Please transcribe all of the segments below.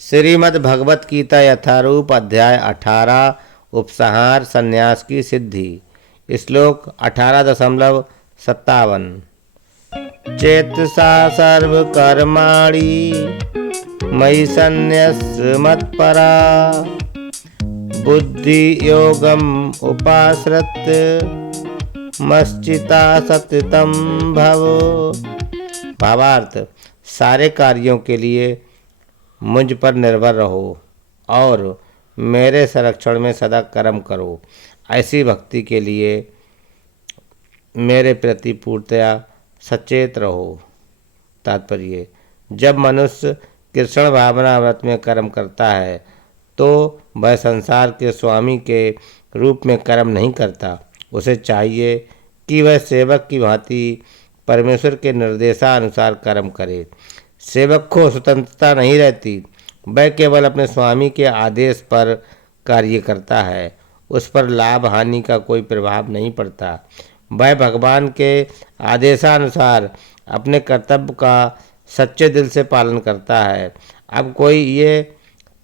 श्रीमद् भगवत गीता यथारूप अध्याय 18 उपसंहार संन्यास की सिद्धि। श्लोक 18.57 चेतसा सर्वकर्माणि मयि सन्न्यस्य मत्परा बुद्धि योगम उपाश्रित्य मच्चित्ता सततं भव। भावार्थ, सारे कार्यों के लिए मुझ पर निर्भर रहो और मेरे संरक्षण में सदा कर्म करो। ऐसी भक्ति के लिए मेरे प्रति पूर्णतया सचेत रहो। तात्पर्य, जब मनुष्य कृष्ण भावना व्रत में कर्म करता है तो वह संसार के स्वामी के रूप में कर्म नहीं करता। उसे चाहिए कि वह सेवक की भांति परमेश्वर के निर्देशानुसार कर्म करे। सेवक को स्वतंत्रता नहीं रहती, वह केवल अपने स्वामी के आदेश पर कार्य करता है। उस पर लाभ हानि का कोई प्रभाव नहीं पड़ता। वह भगवान के आदेशानुसार अपने कर्तव्य का सच्चे दिल से पालन करता है। अब कोई ये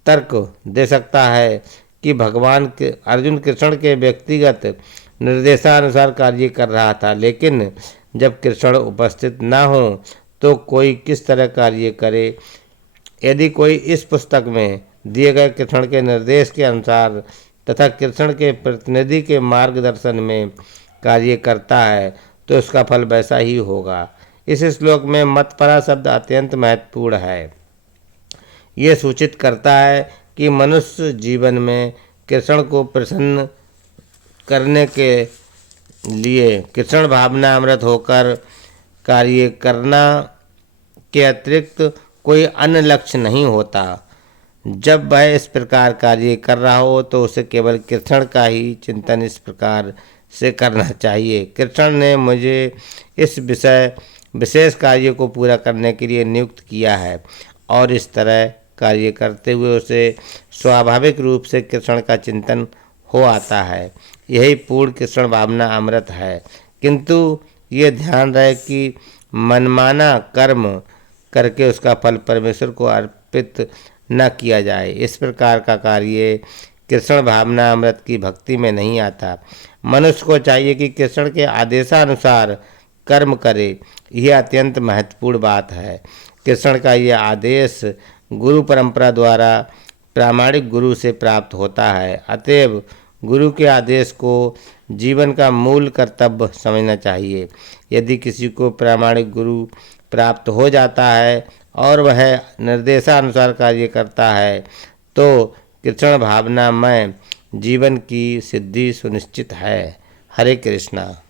तर्क दे सकता है कि भगवान के अर्जुन कृष्ण के व्यक्तिगत निर्देशानुसार कार्य कर रहा था, लेकिन जब कृष्ण उपस्थित न हो तो कोई किस तरह कार्य करे। यदि कोई इस पुस्तक में दिए गए कृष्ण के निर्देश के अनुसार तथा कृष्ण के प्रतिनिधि के मार्गदर्शन में कार्य करता है तो उसका फल वैसा ही होगा। इस श्लोक में मतपरा शब्द अत्यंत महत्वपूर्ण है। ये सूचित करता है कि मनुष्य जीवन में कृष्ण को प्रसन्न करने के लिए कृष्ण भावना अमृत होकर कार्य करना के अतिरिक्त कोई अन्य लक्ष्य नहीं होता। जब वह इस प्रकार कार्य कर रहा हो तो उसे केवल कृष्ण का ही चिंतन इस प्रकार से करना चाहिए। कृष्ण ने मुझे इस विशेष कार्य को पूरा करने के लिए नियुक्त किया है और इस तरह कार्य करते हुए उसे स्वाभाविक रूप से कृष्ण का चिंतन हो आता है। यही पूर्ण कृष्ण भावना अमृत है। किंतु ये ध्यान रहे कि मनमाना कर्म करके उसका फल परमेश्वर को अर्पित न किया जाए। इस प्रकार का कार्य कृष्ण भावना अमृत की भक्ति में नहीं आता। मनुष्य को चाहिए कि कृष्ण के आदेशानुसार कर्म करे। यह अत्यंत महत्वपूर्ण बात है। कृष्ण का यह आदेश गुरु परंपरा द्वारा प्रामाणिक गुरु से प्राप्त होता है। अतएव गुरु के आदेश को जीवन का मूल कर्तव्य समझना चाहिए। यदि किसी को प्रामाणिक गुरु प्राप्त हो जाता है और वह निर्देशानुसार कार्य करता है तो कृष्ण भावना में जीवन की सिद्धि सुनिश्चित है। हरे कृष्णा।